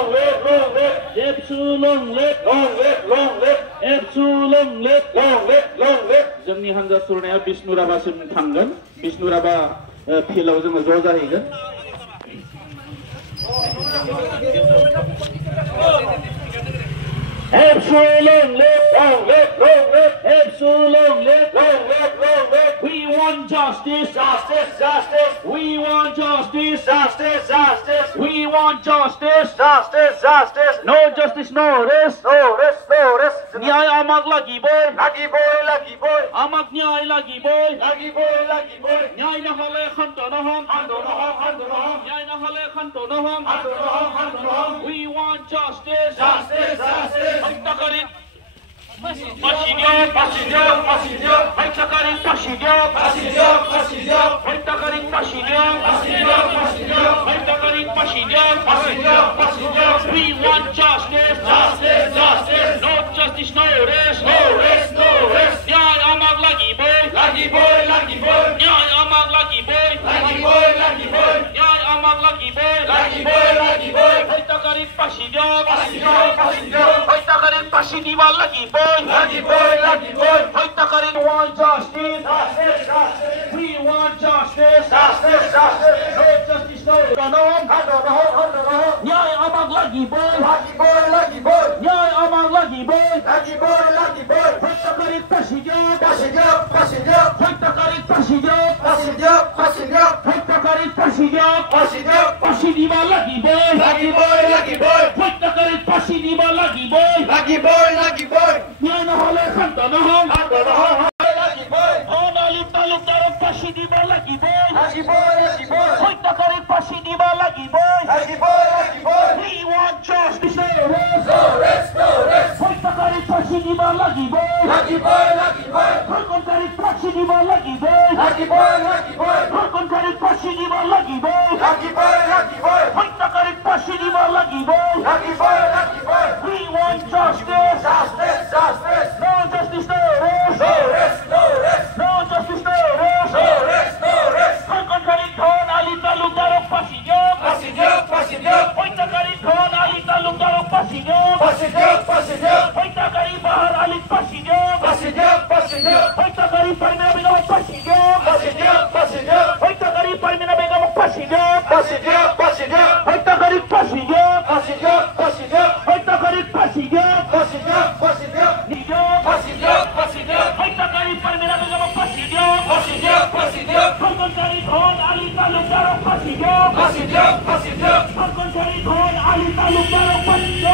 long live, Epsilon live, long live, Epsilon live. long live. जोंनि हानजा सुरनाया बिष्णुराभासिम थांगोन बिष्णुराभा फिल्डआव जोङो ज' जाहैगोन Epsilon live, Long live, Epsilon live. long live. We want justice, Justice. we want justice, Justice. we want justice. Justice. No justice, no rest. No rest. न्याय आमाग लागि boy, Lucky boy. आमाग न्याय लागि boy. Lucky boy. न्याय नहले खन्त नहम, न्याय नहले खन्त नहम. We want justice. Haitakarin Pasidio. Haitakarin Pasidio. Haitakarin Pasidio. Haitakarin Pasidio. We want justice. No justice, no rest. Nyay amag lagi boy. Nyay amag lagi boy. Nyay amag lagi boy. Haitakarin Pasidio. Haitakarin Pasidiwa lagi boy. Haitakarin want justice. We want justice. No justice, no Nyay amag lagi boy. Nyay amag lagi boy. Haitakarin Pasidio. Haitakarin Pasidio. Haitakarin Pasidio. Pasidiwa lagi boy. Haitakarin Pasidiwa lagi boy. Nyay nahale khanta naham. Onali taluk darok Pasidiwa lagi boy. Haitakarin Pasidiwa lagi boy. We want justice, no rest. Haitakarin Pasidiwa lagi boy. Haitakarin Pasidiwa lagi boy. Haitakarin Pasidiwa lagi boy. Haitakarin Pasidiwa lagi boy. We want justice. No justice, no rest. No justice, no rest. Haitakarin Khan Ali taluk darok Pasidio. Haitakarin Khan Ali taluk darok Pasidio. Haitakarin Bahar Ali Pasidio. Haitakarin Parmina Begum Pasidio. Haitakarin Parmina Begum Pasidio. Haitakarin Pasidio. Haitakarin Pasidio. Haitakarin Parmina Begum Pasidio. Haitakarin Khan Ali taluk darok Pasidio. Haitakarin Khan Ali taluk darok Pasidio.